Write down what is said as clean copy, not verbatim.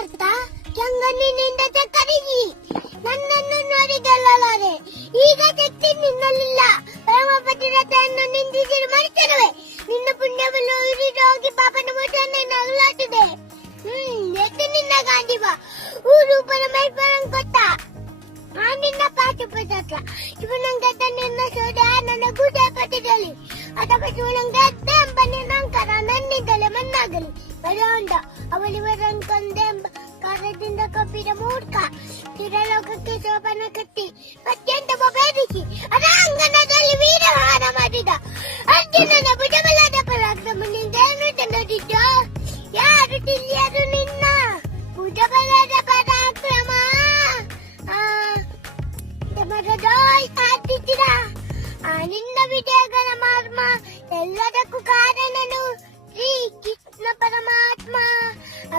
ಅರ್ಥ ಚಂಗನ್ನಿನಿಂದ ಚಕ್ಕರಿಸಿ ನನ್ನನ್ನು ನೋಡಿ ಗೆಲ್ಲಲಾರೆ. ಈಗ ಶಕ್ತಿ ನಿನ್ನಲ್ಲಿಲ್ಲ. ಪ್ರೇಮ ಪತಿರತೆಯನ್ನು ನಿಂದಿಸಿ ಮರಿತರುವೆ. ನಿನ್ನ ಪುಣ್ಯವನ್ನು ಉರಿದು ಹೋಗಿ ಪಾಪನ ಮುಟ್ಟನ್ನು ನಗಲಾಟಿದೆ. ಎದ್ದು ನಿನ್ನ ಗಾಂಧಿವ ಊರೂಪನ ಮೈಪರಂ ಕೊಟ್ಟ ನಿನ್ನ ಪಾಠ ಪುಸ್ತಕ ಶಿವನಂಗದ ನಿನ್ನ ಸೋದ ನನ್ನ ಗೂಟ ಪಟ್ಟಿರಲಿ ಅಥವಾ ಶಿವನಂಗದ ಎಂಬ ನಿನ್ನಂಕರ ನನ್ನಿಂದಲೇ ಮನ್ನಾಗಲಿ. ಬರೋಂಡ ಅವಳಿವರಂಕೊಂದೆಂಬ ಕಾರದಿಂದ ಕಪ್ಪಿದ ಮೂರ್ಖ ಚಿರಲೋಕಕ್ಕೆ ಶೋಭನ ಕಟ್ಟಿ ಅತ್ಯಂತ ಬೇರಿಸಿ ಅರಾಂಗಣದಲ್ಲಿ ವೀರವಾದ ಮಾಡಿದ ಅರ್ಜುನನ ಭುಜಬಲದ ಪರಾಕ್ರಮನಿಂದ ನೋಡಿದ್ದ ಯಾರು ತಿಳಿಯರು